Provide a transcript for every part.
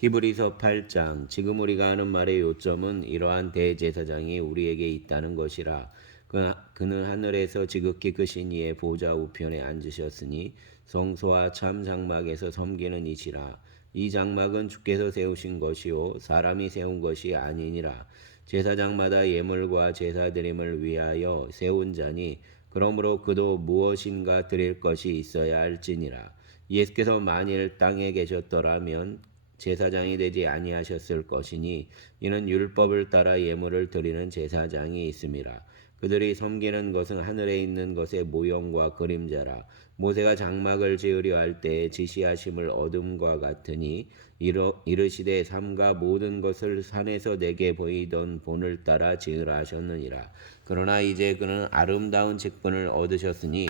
히브리서 8장. 지금 우리가 하는 말의 요점은 이러한 대제사장이 우리에게 있다는 것이라. 그는 하늘에서 지극히 크신 이의 보좌 우편에 앉으셨으니 성소와 참 장막에서 섬기는 이시라. 이 장막은 주께서 세우신 것이요 사람이 세운 것이 아니니라. 제사장마다 예물과 제사 드림을 위하여 세운 자니 그러므로 그도 무엇인가 드릴 것이 있어야 할지니라. 예수께서 만일 땅에 계셨더라면 제사장이 되지 아니하셨을 것이니 이는 율법을 따라 예물을 드리는 제사장이 있음이라. 그들이 섬기는 것은 하늘에 있는 것의 모형과 그림자라. 모세가 장막을 지으려 할 때에 지시하심을 얻음과 같으니 이르시되 삼가 모든 것을 산에서 내게 보이던 본을 따라 지으라 하셨느니라. 그러나 이제 그는 아름다운 직분을 얻으셨으니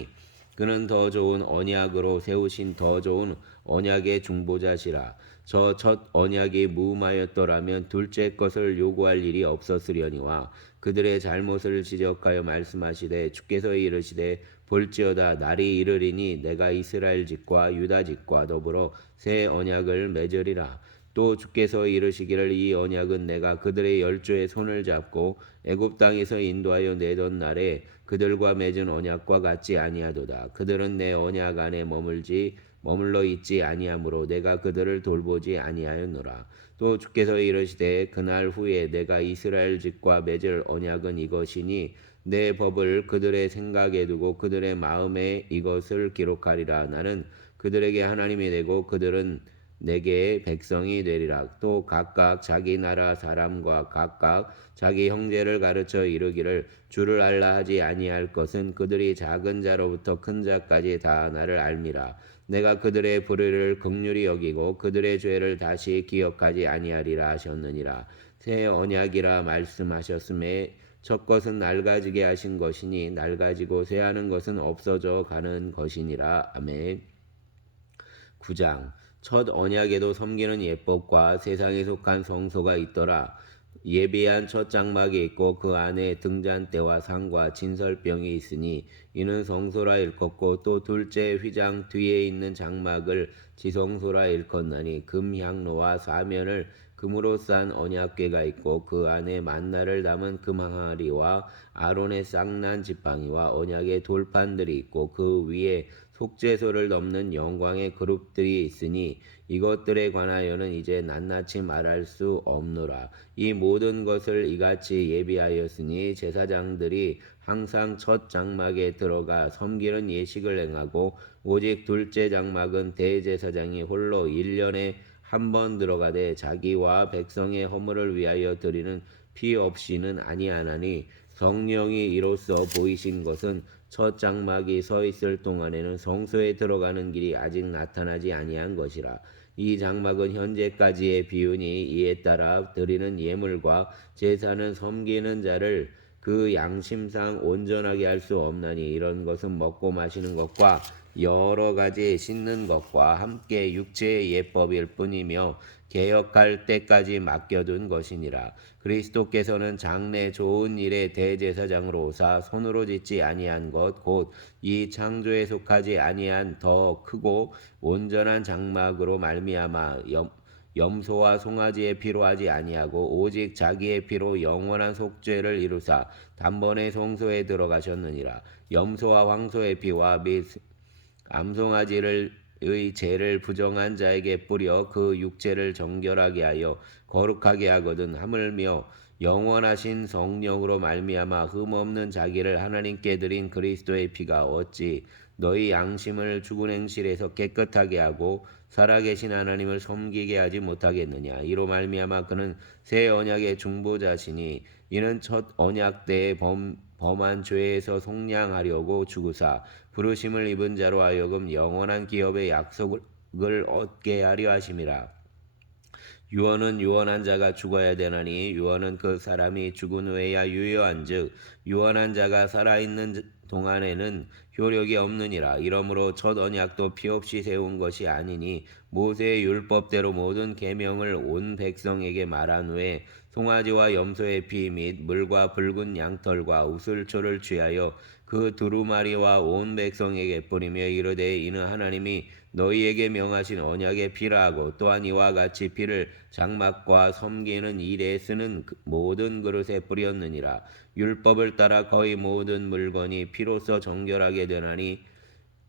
그는 더 좋은 언약으로 세우신 더 좋은 언약의 중보자시라. 저 첫 언약이 무음하였더라면 둘째 것을 요구할 일이 없었으려니와 그들의 잘못을 지적하여 말씀하시되 주께서 이르시되 볼지어다 날이 이르리니 내가 이스라엘 집과 유다 집과 더불어 새 언약을 맺으리라. 또 주께서 이르시기를 이 언약은 내가 그들의 열조의 손을 잡고 애굽 땅에서 인도하여 내던 날에 그들과 맺은 언약과 같지 아니하도다. 그들은 내 언약 안에 머물러 있지 아니하므로 내가 그들을 돌보지 아니하였노라. 또 주께서 이르시되 그날 후에 내가 이스라엘 집과 맺을 언약은 이것이니 내 법을 그들의 생각에 두고 그들의 마음에 이것을 기록하리라. 나는 그들에게 하나님이 되고 그들은 내게 백성이 되리라. 또 각각 자기 나라 사람과 각각 자기 형제를 가르쳐 이르기를 주를 알라 하지 아니할 것은 그들이 작은 자로부터 큰 자까지 다 나를 알미라. 내가 그들의 불의를 긍휼히 여기고 그들의 죄를 다시 기억하지 아니하리라 하셨느니라. 새 언약이라 말씀하셨음에 첫 것은 낡아지게 하신 것이니 낡아지고 쇠하는 것은 없어져 가는 것이니라. 아멘. 9장. 첫 언약에도 섬기는 예법과 세상에 속한 성소가 있더라. 예비한 첫 장막이 있고 그 안에 등잔대와 상과 진설병이 있으니 이는 성소라 일컫고 또 둘째 휘장 뒤에 있는 장막을 지성소라 일컫나니 금향로와 사면을 금으로 싼 언약궤가 있고 그 안에 만나를 담은 금항아리와 아론의 쌍난 지팡이와 언약의 돌판들이 있고 그 위에 속죄소를 넘는 영광의 그룹들이 있으니 이것들에 관하여는 이제 낱낱이 말할 수 없노라. 이 모든 것을 이같이 예비하였으니 제사장들이 항상 첫 장막에 들어가 섬기는 예식을 행하고 오직 둘째 장막은 대제사장이 홀로 1년에 한 번 들어가되 자기와 백성의 허물을 위하여 드리는 피 없이는 아니하나니 성령이 이로써 보이신 것은 첫 장막이 서 있을 동안에는 성소에 들어가는 길이 아직 나타나지 아니한 것이라. 이 장막은 현재까지의 비유니 이에 따라 드리는 예물과 제사는 섬기는 자를 그 양심상 온전하게 할 수 없나니 이런 것은 먹고 마시는 것과 여러 가지 씻는 것과 함께 육체의 예법일 뿐이며 개혁할 때까지 맡겨둔 것이니라. 그리스도께서는 장래 좋은 일의 대제사장으로 오사 손으로 짓지 아니한 것 곧 이 창조에 속하지 아니한 더 크고 온전한 장막으로 말미암아 염소와 송아지의 피로 하지 아니하고 오직 자기의 피로 영원한 속죄를 이루사 단번에 성소에 들어가셨느니라. 염소와 황소의 피와 및 암송아지의 죄를 부정한 자에게 뿌려 그 육체를 정결하게 하여 거룩하게 하거든 하물며 영원하신 성령으로 말미암아 흠없는 자기를 하나님께 드린 그리스도의 피가 어찌 너희 양심을 죽은 행실에서 깨끗하게 하고 살아계신 하나님을 섬기게 하지 못하겠느냐. 이로 말미암아 그는 새 언약의 중보자시니 이는 첫 언약 때에 범한 죄에서 속량하려고 죽으사 부르심을 입은 자로 하여금 영원한 기업의 약속을 얻게 하려 하심이라. 유언은 유언한 자가 죽어야 되나니 유언은 그 사람이 죽은 후에야 유효한즉 유언한 자가 살아있는 동안에는 효력이 없느니라. 이러므로 첫 언약도 피 없이 세운 것이 아니니 모세의 율법대로 모든 계명을 온 백성에게 말한 후에 송아지와 염소의 피 및 물과 붉은 양털과 우슬초를 취하여 그 두루마리와 온 백성에게 뿌리며 이르되 이는 하나님이 너희에게 명하신 언약의 피라 하고 또한 이와 같이 피를 장막과 섬기는 일에 쓰는 모든 그릇에 뿌렸느니라. 율법을 따라 거의 모든 물건이 피로써 정결하게 되나니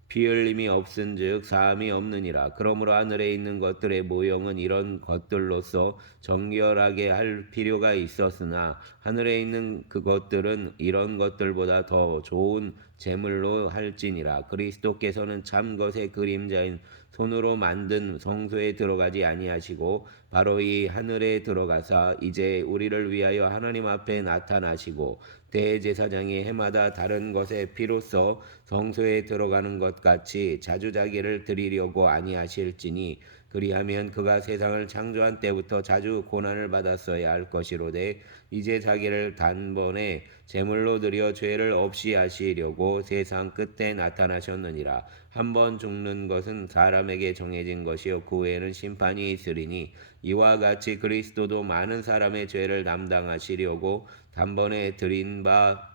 피 흘림이 없은즉 사함이 없느니라. 그러므로 하늘에 있는 것들의 모형은 이런 것들로서 정결하게 할 필요가 있었으나 하늘에 있는 그것들은 이런 것들보다 더 좋은 제물로 할지니라. 그리스도께서는 참 것의 그림자인 손으로 만든 성소에 들어가지 아니하시고 바로 이 하늘에 들어가사 이제 우리를 위하여 하나님 앞에 나타나시고 대제사장이 해마다 다른 것의 피로써 성소에 들어가는 것 같이 자주 자기를 드리려고 아니하실지니 그리하면 그가 세상을 창조한 때부터 자주 고난을 받았어야 할 것이로되 이제 자기를 단번에 제물로 드려 죄를 없이 하시려고 세상 끝에 나타나셨느니라. 한번 죽는 것은 사람에게 정해진 것이요 그 후에는 심판이 있으리니 이와 같이 그리스도도 많은 사람의 죄를 담당하시려고 단번에 드린 바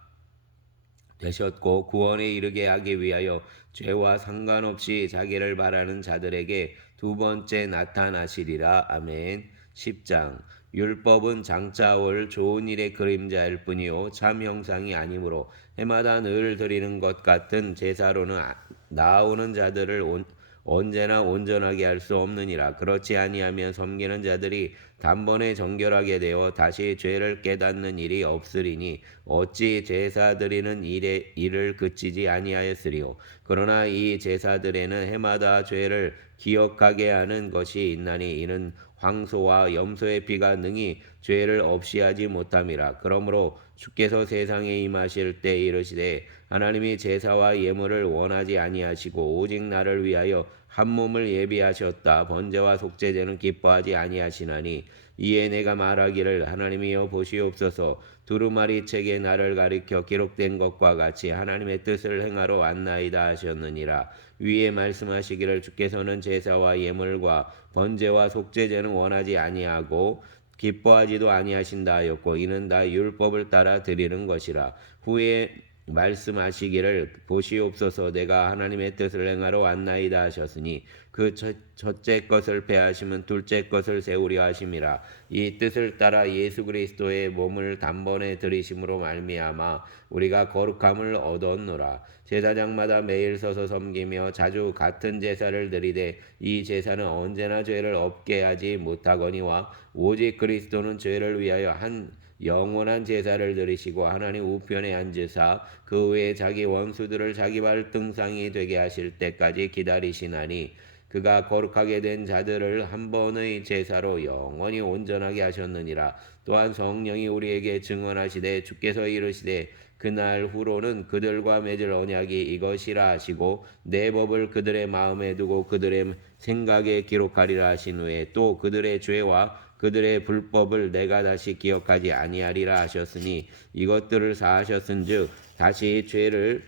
되셨고 구원에 이르게 하기 위하여 죄와 상관없이 자기를 바라는 자들에게 두 번째 나타나시리라. 아멘. 10장 율법은 장차 올 좋은 일의 그림자일 뿐이요 참 형상이 아니므로 해마다 늘 드리는 것 같은 제사로는 나아오는 자들을 언제나 온전하게 할 수 없느니라. 그렇지 아니하면 섬기는 자들이 단번에 정결하게 되어 다시 죄를 깨닫는 일이 없으리니 어찌 제사 드리는 일을 그치지 아니하였으리요. 그러나 이 제사들에는 해마다 죄를 기억하게 하는 것이 있나니 이는 황소와 염소의 피가 능히 죄를 없이 하지 못함이라. 그러므로 주께서 세상에 임하실 때 이르시되 하나님이 제사와 예물을 원하지 아니하시고 오직 나를 위하여 한 몸을 예비하셨다. 번제와 속죄제는 기뻐하지 아니하시나니 이에 내가 말하기를 하나님이여 보시옵소서 두루마리 책에 나를 가리켜 기록된 것과 같이 하나님의 뜻을 행하러 왔나이다 하셨느니라. 위에 말씀하시기를 주께서는 제사와 예물과 번제와 속죄제는 원하지 아니하고 기뻐하지도 아니하신다 하였고 이는 다 율법을 따라 드리는 것이라. 후에 말씀하시기를 보시옵소서 내가 하나님의 뜻을 행하러 왔나이다 하셨으니 그 첫째 것을 패하시면 둘째 것을 세우려 하심이라. 이 뜻을 따라 예수 그리스도의 몸을 단번에 들이심으로 말미암아 우리가 거룩함을 얻었노라. 제사장마다 매일 서서 섬기며 자주 같은 제사를 드리되 이 제사는 언제나 죄를 없게 하지 못하거니와 오직 그리스도는 죄를 위하여 한 영원한 제사를 드리시고 하나님 우편에 앉으사 그 후에 자기 원수들을 자기 발등상이 되게 하실 때까지 기다리시나니 그가 거룩하게 된 자들을 한 번의 제사로 영원히 온전하게 하셨느니라. 또한 성령이 우리에게 증언하시되 주께서 이르시되 그날 후로는 그들과 맺을 언약이 이것이라 하시고 내 법을 그들의 마음에 두고 그들의 생각에 기록하리라 하신 후에 또 그들의 죄와 그들의 불법을 내가 다시 기억하지 아니하리라 하셨으니 이것들을 사하셨은즉 다시 죄를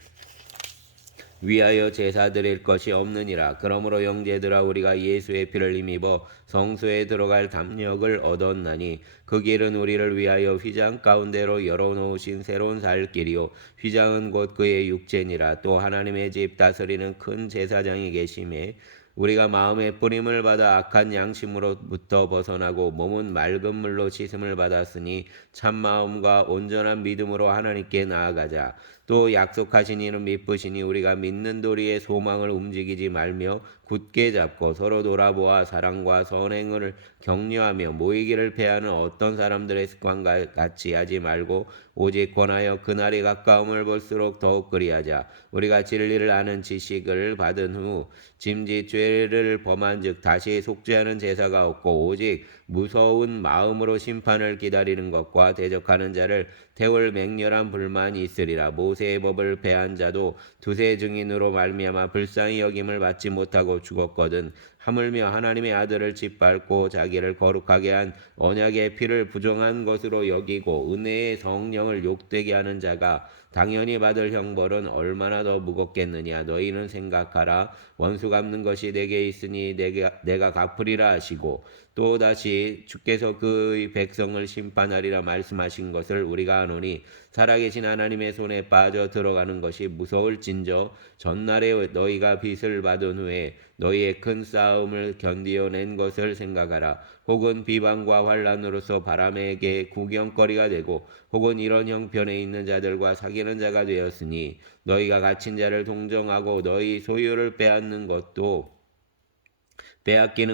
위하여 제사 드릴 것이 없느니라. 그러므로 형제들아 우리가 예수의 피를 힘입어 성소에 들어갈 담력을 얻었나니 그 길은 우리를 위하여 휘장 가운데로 열어놓으신 새로운 살 길이요 휘장은 곧 그의 육체니라. 또 하나님의 집 다스리는 큰 제사장이 계심에 우리가 마음의 뿌림을 받아 악한 양심으로부터 벗어나고 몸은 맑은 물로 씻음을 받았으니 참마음과 온전한 믿음으로 하나님께 나아가자. 또 약속하신 이는 미쁘시니 우리가 믿는 도리의 소망을 움직이지 말며 굳게 잡고 서로 돌아보아 사랑과 선행을 격려하며 모이기를 패하는 어떤 사람들의 습관과 같이 하지 말고 오직 권하여 그날이 가까움을 볼수록 더욱 그리하자. 우리가 진리를 아는 지식을 받은 후 짐짓 죄를 범한 즉 다시 속죄하는 제사가 없고 오직 무서운 마음으로 심판을 기다리는 것과 대적하는 자를 태울 맹렬한 불만이 있으리라. 모세의 법을 배한 자도 두세 증인으로 말미암아 불쌍히 여김을 받지 못하고 죽었거든. 하물며 하나님의 아들을 짓밟고 자기를 거룩하게 한 언약의 피를 부정한 것으로 여기고 은혜의 성령을 욕되게 하는 자가 당연히 받을 형벌은 얼마나 더 무겁겠느냐. 너희는 생각하라. 원수 갚는 것이 내게 있으니 내가 갚으리라 하시고 또다시 주께서 그의 백성을 심판하리라 말씀하신 것을 우리가 아노니 살아계신 하나님의 손에 빠져 들어가는 것이 무서울진저 전날에 너희가 빚을 받은 후에 너희의 큰 싸움을 견디어낸 것을 생각하라. 혹은 비방과 환란으로서 바람에게 구경거리가 되고 혹은 이런 형편에 있는 자들과 사귀는 자가 되었으니 너희가 갇힌 자를 동정하고 너희 소유를 빼앗기는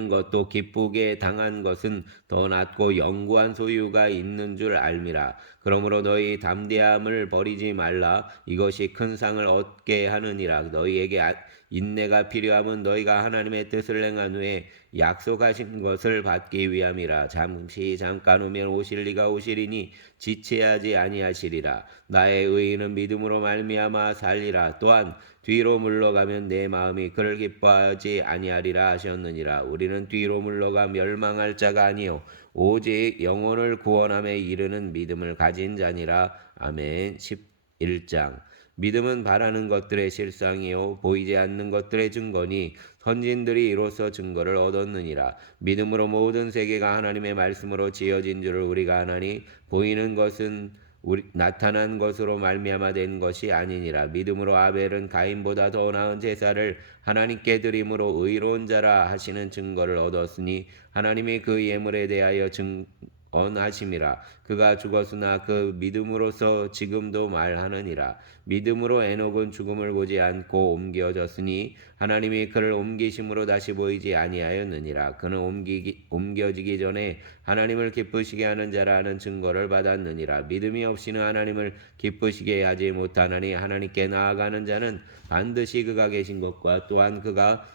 것도 기쁘게 당한 것은 더 낫고 영구한 소유가 있는 줄 알미라. 그러므로 너희 담대함을 버리지 말라. 이것이 큰 상을 얻게 하느니라. 너희에게 인내가 필요함은 너희가 하나님의 뜻을 행한 후에 약속하신 것을 받기 위함이라. 잠깐 오면 오실 리가 오시리니 지체하지 아니하시리라. 나의 의인은 믿음으로 말미암아 살리라. 또한 뒤로 물러가면 내 마음이 그를 기뻐하지 아니하리라 하셨느니라. 우리는 뒤로 물러가 멸망할 자가 아니요 오직 영혼을 구원함에 이르는 믿음을 가진 자니라. 아멘. 11장. 믿음은 바라는 것들의 실상이요 보이지 않는 것들의 증거니 선진들이 이로써 증거를 얻었느니라. 믿음으로 모든 세계가 하나님의 말씀으로 지어진 줄을 우리가 아나니 보이는 것은 나타난 것으로 말미암아 된 것이 아니니라. 믿음으로 아벨은 가인보다 더 나은 제사를 하나님께 드림으로 의로운 자라 하시는 증거를 얻었으니 하나님이 그 예물에 대하여 증언하심이라. 그가 죽었으나 그 믿음으로서 지금도 말하느니라. 믿음으로 에녹은 죽음을 보지 않고 옮겨졌으니 하나님이 그를 옮기심으로 다시 보이지 아니하였느니라. 그는 옮겨지기 전에 하나님을 기쁘시게 하는 자라는 증거를 받았느니라. 믿음이 없이는 하나님을 기쁘시게 하지 못하나니 하나님께 나아가는 자는 반드시 그가 계신 것과 또한 그가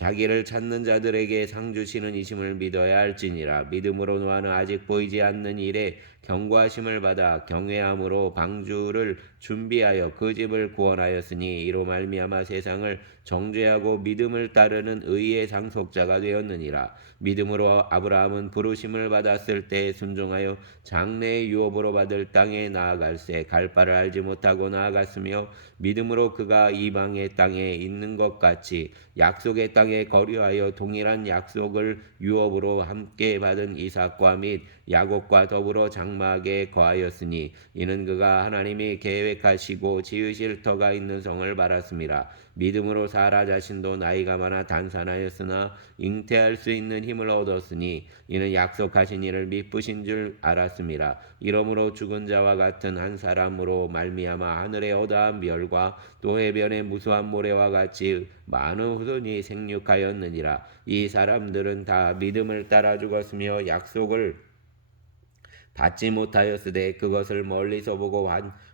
자기를 찾는 자들에게 상 주시는 이심을 믿어야 할지니라. 믿음으로 노아는 아직 보이지 않는 일에 경고하심을 받아 경외함으로 방주를 준비하여 그 집을 구원하였으니 이로 말미암아 세상을 정죄하고 믿음을 따르는 의의 상속자가 되었느니라. 믿음으로 아브라함은 부르심을 받았을 때 순종하여 장래의 유업으로 받을 땅에 나아갈새 갈 바를 알지 못하고 나아갔으며 믿음으로 그가 이방의 땅에 있는 것 같이 약속의 땅에 거류하여 동일한 약속을 유업으로 함께 받은 이삭과 및 야곱과 더불어 장막에 거하였으니 이는 그가 하나님이 계획하시고 지으실 터가 있는 성을 바랐습니다. 믿음으로 사라 자신도 나이가 많아 단산하였으나 잉태할 수 있는 힘을 얻었으니 이는 약속하신 이를 미쁘신 줄 알았습니다. 이러므로 죽은 자와 같은 한 사람으로 말미암아 하늘에 어다한 별과 또 해변의 무수한 모래와 같이 많은 후손이 생육하였느니라. 이 사람들은 다 믿음을 따라 죽었으며 약속을 받지 못하였으되 그것을 멀리서 보고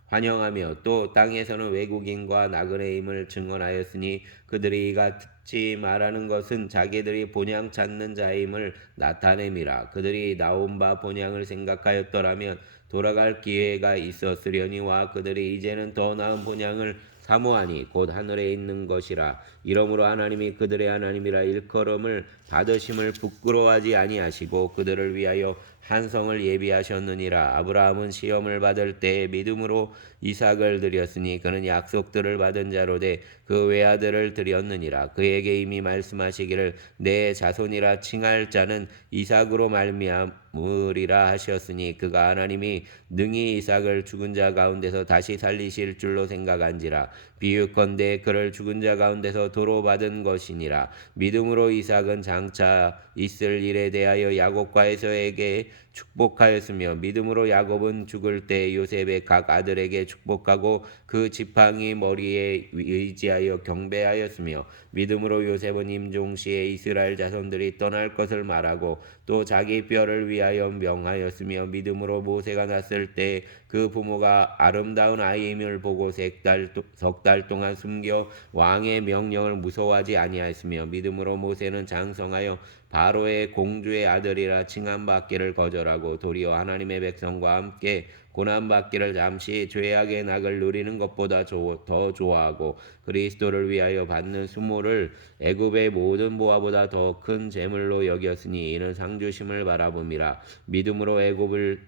환영하며 또 땅에서는 외국인과 나그네임을 증언하였으니 그들이 이같이 말하는 것은 자기들이 본향 찾는 자임을 나타냄이라. 그들이 나온 바 본향을 생각하였더라면 돌아갈 기회가 있었으려니와 그들이 이제는 더 나은 본향을 사모하니 곧 하늘에 있는 것이라. 이러므로 하나님이 그들의 하나님이라 일컬음을 받으심을 부끄러워하지 아니하시고 그들을 위하여 한 성을 예비하셨느니라. 아브라함은 시험을 받을 때에 믿음으로 이삭을 드렸으니 그는 약속들을 받은 자로 돼 그 외아들을 드렸느니라. 그에게 이미 말씀하시기를 내 자손이라 칭할 자는 이삭으로 말미암으리라 하셨으니 그가 하나님이 능히 이삭을 죽은 자 가운데서 다시 살리실 줄로 생각한지라. 비유컨대 그를 죽은 자 가운데서 도로 받은 것이니라. 믿음으로 이삭은 장차 있을 일에 대하여 야곱과 에서에게 축복하였으며 믿음으로 야곱은 죽을 때 요셉의 각 아들에게 축복하고 그 지팡이 머리에 의지하여 경배하였으며 믿음으로 요셉은 임종시에 이스라엘 자손들이 떠날 것을 말하고 또 자기 뼈를 위하여 명하였으며 믿음으로 모세가 났을 때 그 부모가 아름다운 아이임을 보고 석 달 동안 숨겨 왕의 명령을 무서워하지 아니하였으며 믿음으로 모세는 장성하여 바로의 공주의 아들이라 칭함받기를 거절하고 도리어 하나님의 백성과 함께 고난받기를 잠시 죄악의 낙을 누리는 것보다 더 좋아하고 그리스도를 위하여 받는 수모를 애굽의 모든 보화보다 더 큰 재물로 여겼으니 이는 상주심을 바라봄이라. 믿음으로 애굽을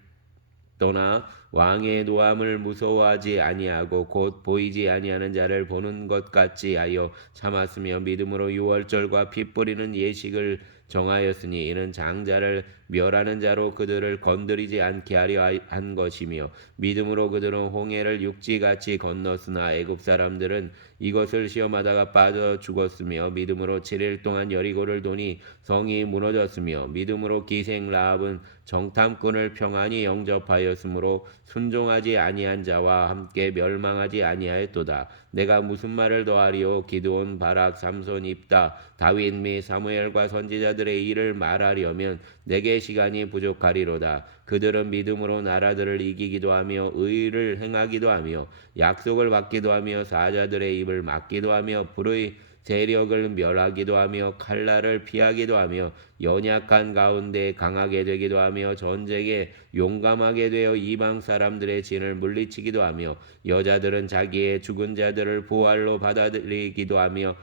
떠나 왕의 노함을 무서워하지 아니하고 곧 보이지 아니하는 자를 보는 것 같이 하여 참았으며 믿음으로 유월절과 피 뿌리는 예식을 정하였으니 이는 장자를 멸하는 자로 그들을 건드리지 않게 하려 한 것이며 믿음으로 그들은 홍해를 육지같이 건넜으나 애굽 사람들은 이것을 시험하다가 빠져 죽었으며 믿음으로 7일 동안 여리고를 도니 성이 무너졌으며 믿음으로 기생 라합은 정탐꾼을 평안히 영접하였으므로 순종하지 아니한 자와 함께 멸망하지 아니하였도다. 내가 무슨 말을 더하리요? 기드온, 바락, 삼손, 입다, 다윗 및 사무엘과 선지자들의 일을 말하려면 내게 시간이 부족하리로다. 그들은 믿음으로 나라들을 이기기도 하며 의를 행하기도 하며 약속을 받기도 하며 사자들의 입을 막기도 하며 불의 세력을 멸하기도 하며 칼날을 피하기도 하며 연약한 가운데 강하게 되기도 하며 전쟁에 용감하게 되어 이방 사람들의 진을 물리치기도 하며 여자들은 자기의 죽은 자들을 부활로 받아들이기도 하며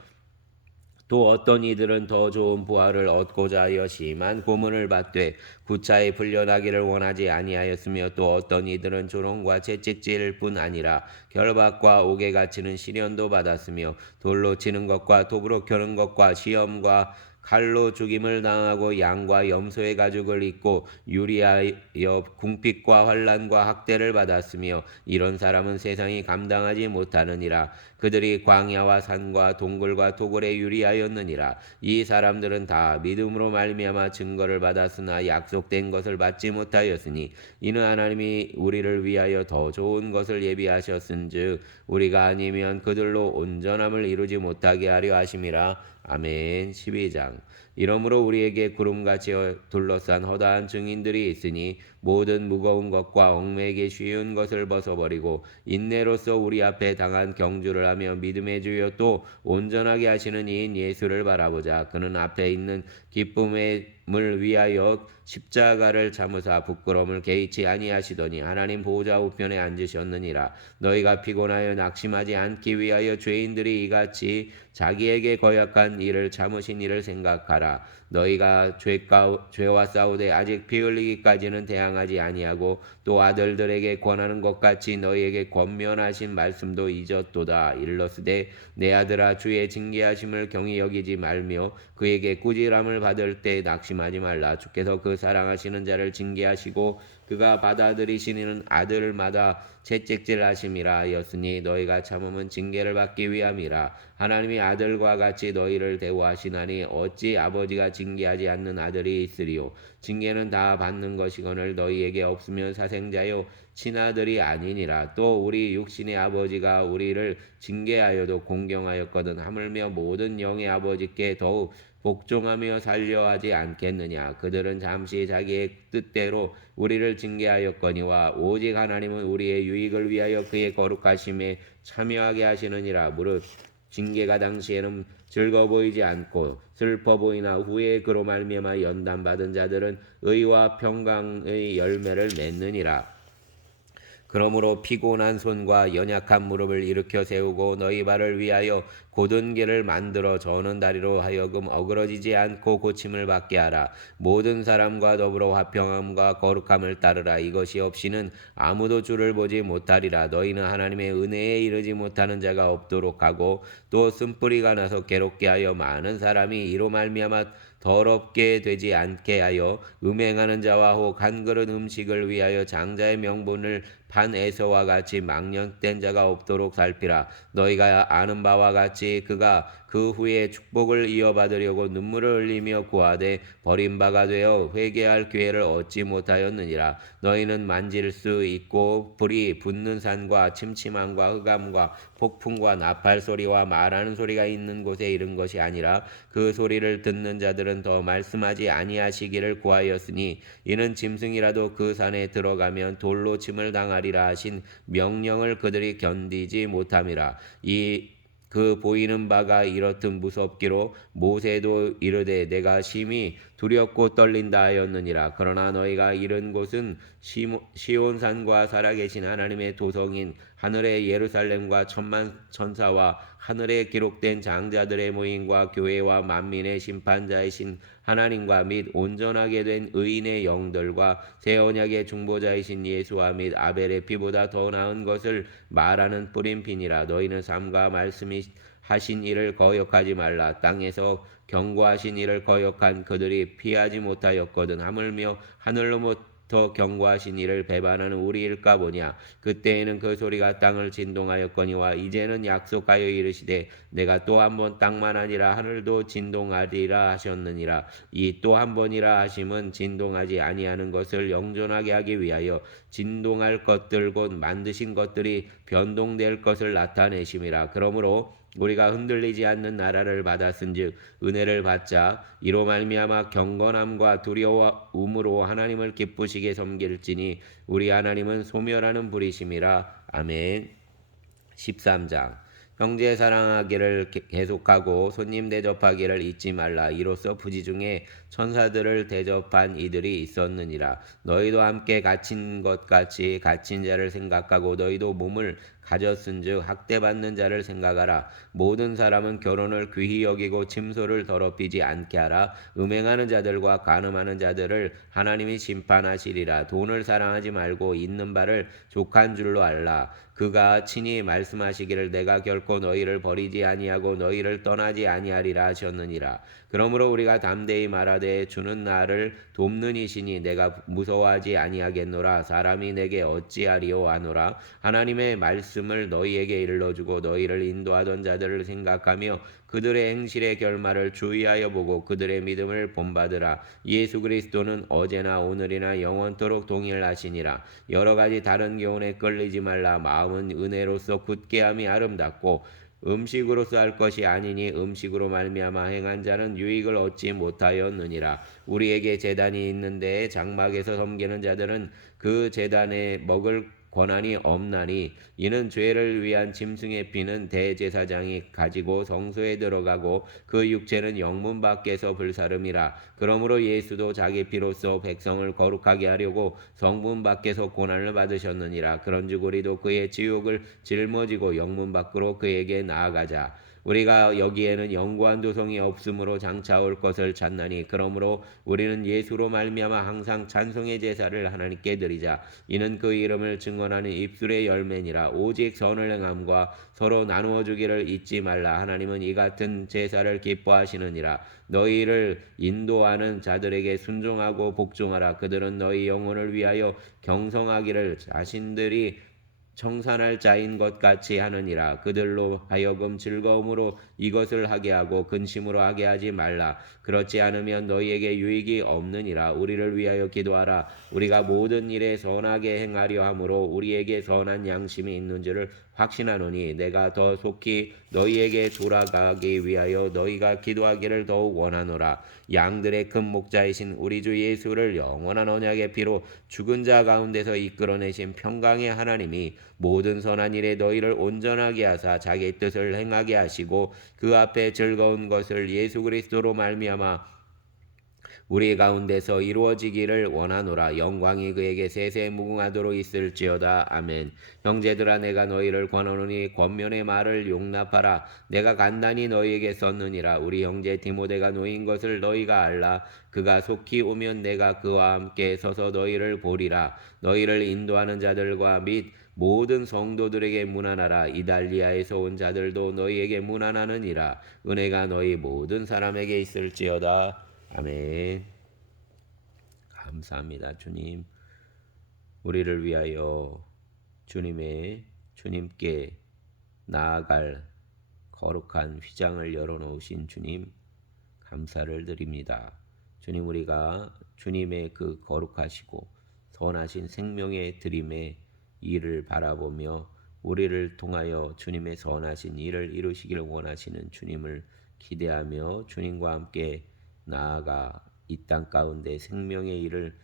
또 어떤 이들은 더 좋은 부활을 얻고자 하여 심한 고문을 받되 구차히 풀려나기를 원하지 아니하였으며 또 어떤 이들은 조롱과 채찍질 뿐 아니라 결박과 옥에 갇히는 시련도 받았으며 돌로 치는 것과 톱으로 켜는 것과 시험과 칼로 죽임을 당하고 양과 염소의 가죽을 입고 유리하여 궁핍과 환난과 학대를 받았으며 이런 사람은 세상이 감당하지 못하느니라. 그들이 광야와 산과 동굴과 토굴에 유리하였느니라. 이 사람들은 다 믿음으로 말미암아 증거를 받았으나 약속된 것을 받지 못하였으니 이는 하나님이 우리를 위하여 더 좋은 것을 예비하셨은즉 우리가 아니면 그들로 온전함을 이루지 못하게 하려 하심이라. 아멘. 12장. 이러므로 우리에게 구름같이 둘러싼 허다한 증인들이 있으니 모든 무거운 것과 얽매이기 쉬운 것을 벗어버리고 인내로서 우리 앞에 당한 경주를 하며 믿음의 주여 또 온전하게 하시는 이인 예수를 바라보자. 그는 앞에 있는 기쁨을 위하여 십자가를 참으사 부끄러움을 개의치 아니하시더니 하나님 보좌 우편에 앉으셨느니라. 너희가 피곤하여 낙심하지 않기 위하여 죄인들이 이같이 자기에게 거역한 일을 참으신 일을 생각하라. 너희가 죄와 싸우되 아직 피 흘리기까지는 대항하지 아니하고 또 아들들에게 권하는 것 같이 너희에게 권면하신 말씀도 잊었도다. 일러스되 내 아들아 주의 징계하심을 경히 여기지 말며 그에게 꾸지람을 받을 때 낙심하지 말라. 주께서 그 사랑하시는 자를 징계하시고 그가 받아들이시는 아들마다 채찍질 하심이라 하였으니 너희가 참음은 징계를 받기 위함이라. 하나님이 아들과 같이 너희를 대우하시나니 어찌 아버지가 징계하지 않는 아들이 있으리요. 징계는 다 받는 것이거늘 너희에게 없으면 사생자요 친아들이 아니니라. 또 우리 육신의 아버지가 우리를 징계하여도 공경하였거든 하물며 모든 영의 아버지께 더욱 복종하며 살려 하지 않겠느냐. 그들은 잠시 자기의 뜻대로 우리를 징계하였거니와 오직 하나님은 우리의 유익을 위하여 그의 거룩하심에 참여하게 하시느니라. 무릇 징계가 당시에는 즐거워 보이지 않고 슬퍼 보이나 후에 그로 말미암아 연단받은 자들은 의와 평강의 열매를 맺느니라. 그러므로 피곤한 손과 연약한 무릎을 일으켜 세우고 너희 발을 위하여 곧은 길을 만들어 저는 다리로 하여금 어그러지지 않고 고침을 받게 하라. 모든 사람과 더불어 화평함과 거룩함을 따르라. 이것이 없이는 아무도 주를 보지 못하리라. 너희는 하나님의 은혜에 이르지 못하는 자가 없도록 하고 또 쓴뿌리가 나서 괴롭게 하여 많은 사람이 이로 말미암아 더럽게 되지 않게 하여 음행하는 자와 혹 한 그릇 음식을 위하여 장자의 명분을 판 에서와 같이 망령된 자가 없도록 살피라. 너희가 아는 바와 같이 그가 그 후에 축복을 이어받으려고 눈물을 흘리며 구하되 버림바가 되어 회개할 기회를 얻지 못하였느니라. 너희는 만질 수 있고 불이 붙는 산과 침침함과 흑암과 폭풍과 나팔 소리와 말하는 소리가 있는 곳에 이른 것이 아니라 그 소리를 듣는 자들은 더 말씀하지 아니하시기를 구하였으니 이는 짐승이라도 그 산에 들어가면 돌로 침을 당하리라 하신 명령을 그들이 견디지 못함이라. 그 보이는 바가 이렇듯 무섭기로 모세도 이르되 내가 심히 두렵고 떨린다 하였느니라. 그러나 너희가 이른 곳은 시온산과 살아계신 하나님의 도성인 하늘의 예루살렘과 천만 천사와 하늘에 기록된 장자들의 모임과 교회와 만민의 심판자이신 하나님과 및 온전하게 된 의인의 영들과 새 언약의 중보자이신 예수와 및 아벨의 피보다 더 나은 것을 말하는 뿌림피니라. 너희는 삶과 말씀이 하신 일을 거역하지 말라. 땅에서 경고하신 일을 거역한 그들이 피하지 못하였거든 하물며 하늘로 못 더 견고하신 이를 배반하는 우리일까 보냐. 그때에는 그 소리가 땅을 진동하였거니와 이제는 약속하여 이르시되 내가 또 한 번 땅만 아니라 하늘도 진동하리라 하셨느니라. 이 또 한 번이라 하심은 진동하지 아니하는 것을 영존하게 하기 위하여 진동할 것들 곧 만드신 것들이 변동될 것을 나타내심이라. 그러므로 우리가 흔들리지 않는 나라를 받았은즉 은혜를 받자 이로 말미암아 경건함과 두려움으로 하나님을 기쁘시게 섬길지니 우리 하나님은 소멸하는 불이심이라. 아멘. 13장 형제 사랑하기를 계속하고 손님 대접하기를 잊지 말라. 이로써 부지 중에 천사들을 대접한 이들이 있었느니라. 너희도 함께 갇힌 것 같이 갇힌 자를 생각하고 너희도 몸을 가졌은즉 학대받는 자를 생각하라. 모든 사람은 결혼을 귀히 여기고 침소를 더럽히지 않게 하라. 음행하는 자들과 간음하는 자들을 하나님이 심판하시리라. 돈을 사랑하지 말고 있는 바를 족한 줄로 알라. 그가 친히 말씀하시기를 내가 결코 너희를 버리지 아니하고 너희를 떠나지 아니하리라 하셨느니라. 그러므로 우리가 담대히 말하되 주는 나를 돕는 이시니 내가 무서워하지 아니하겠노라. 사람이 내게 어찌하리요 하노라. 하나님의 말씀을 너희에게 일러주고 너희를 인도하던 자들을 생각하며 그들의 행실의 결말을 주의하여 보고 그들의 믿음을 본받으라. 예수 그리스도는 어제나 오늘이나 영원토록 동일하시니라. 여러 가지 다른 교훈에 끌리지 말라. 마음은 은혜로서 굳게함이 아름답고 음식으로서 할 것이 아니니 음식으로 말미암아 행한 자는 유익을 얻지 못하였느니라. 우리에게 제단이 있는데 장막에서 섬기는 자들은 그 제단에 먹을 권한이 없나니 이는 죄를 위한 짐승의 피는 대제사장이 가지고 성소에 들어가고 그 육체는 영문 밖에서 불사름이라. 그러므로 예수도 자기 피로써 백성을 거룩하게 하려고 성문 밖에서 고난을 받으셨느니라. 그런즉 우리도 그의 지옥을 짊어지고 영문 밖으로 그에게 나아가자. 우리가 여기에는 영구한 도성이 없으므로 장차 올 것을 찾나니 그러므로 우리는 예수로 말미암아 항상 찬송의 제사를 하나님께 드리자. 이는 그 이름을 증언하는 입술의 열매니라. 오직 선을 행함과 서로 나누어 주기를 잊지 말라. 하나님은 이 같은 제사를 기뻐하시느니라. 너희를 인도하는 자들에게 순종하고 복종하라. 그들은 너희 영혼을 위하여 경성하기를 자신들이 청산할 자인 것 같이 하느니라. 그들로 하여금 즐거움으로 이것을 하게 하고 근심으로 하게 하지 말라. 그렇지 않으면 너희에게 유익이 없느니라. 우리를 위하여 기도하라. 우리가 모든 일에 선하게 행하려 함으로 우리에게 선한 양심이 있는 줄을 확신하노니 내가 더 속히 너희에게 돌아가기 위하여 너희가 기도하기를 더욱 원하노라. 양들의 큰 목자이신 우리 주 예수를 영원한 언약의 피로 죽은 자 가운데서 이끌어내신 평강의 하나님이 모든 선한 일에 너희를 온전하게 하사 자기 뜻을 행하게 하시고 그 앞에 즐거운 것을 예수 그리스도로 말미암아 우리 가운데서 이루어지기를 원하노라. 영광이 그에게 세세 무궁하도록 있을지어다. 아멘. 형제들아 내가 너희를 권하노니 권면의 말을 용납하라. 내가 간단히 너희에게 썼느니라. 우리 형제 디모데가 놓인 것을 너희가 알라. 그가 속히 오면 내가 그와 함께 서서 너희를 보리라. 너희를 인도하는 자들과 및 모든 성도들에게 문안하라. 이달리아에서 온 자들도 너희에게 문안하느니라. 은혜가 너희 모든 사람에게 있을지어다. 아멘. 감사합니다. 주님, 우리를 위하여 주님께 나아갈 거룩한 휘장을 열어놓으신 주님, 감사를 드립니다. 주님, 우리가 주님의 그 거룩하시고 선하신 생명의 드림의 일을 바라보며 우리를 통하여 주님의 선하신 일을 이루시기를 원하시는 주님을 기대하며 주님과 함께 나아가 이 땅 가운데 생명의 일을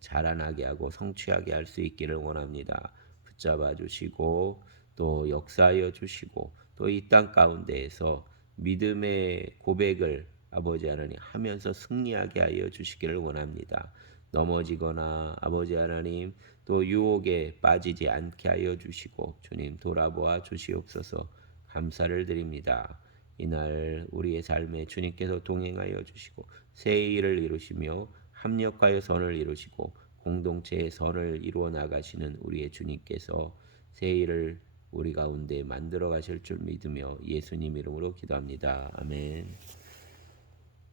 자라나게 하고 성취하게 할 수 있기를 원합니다. 붙잡아 주시고 또 역사하여 주시고 또 이 땅 가운데에서 믿음의 고백을 아버지 하나님 하면서 승리하게 하여 주시기를 원합니다. 넘어지거나 아버지 하나님 또 유혹에 빠지지 않게 하여 주시고 주님 돌아보아 주시옵소서. 감사를 드립니다. 이날 우리의 삶에 주님께서 동행하여 주시고 새 일을 이루시며 합력하여 선을 이루시고 공동체의 선을 이루어 나가시는 우리의 주님께서 새 일을 우리 가운데 만들어 가실 줄 믿으며 예수님 이름으로 기도합니다. 아멘.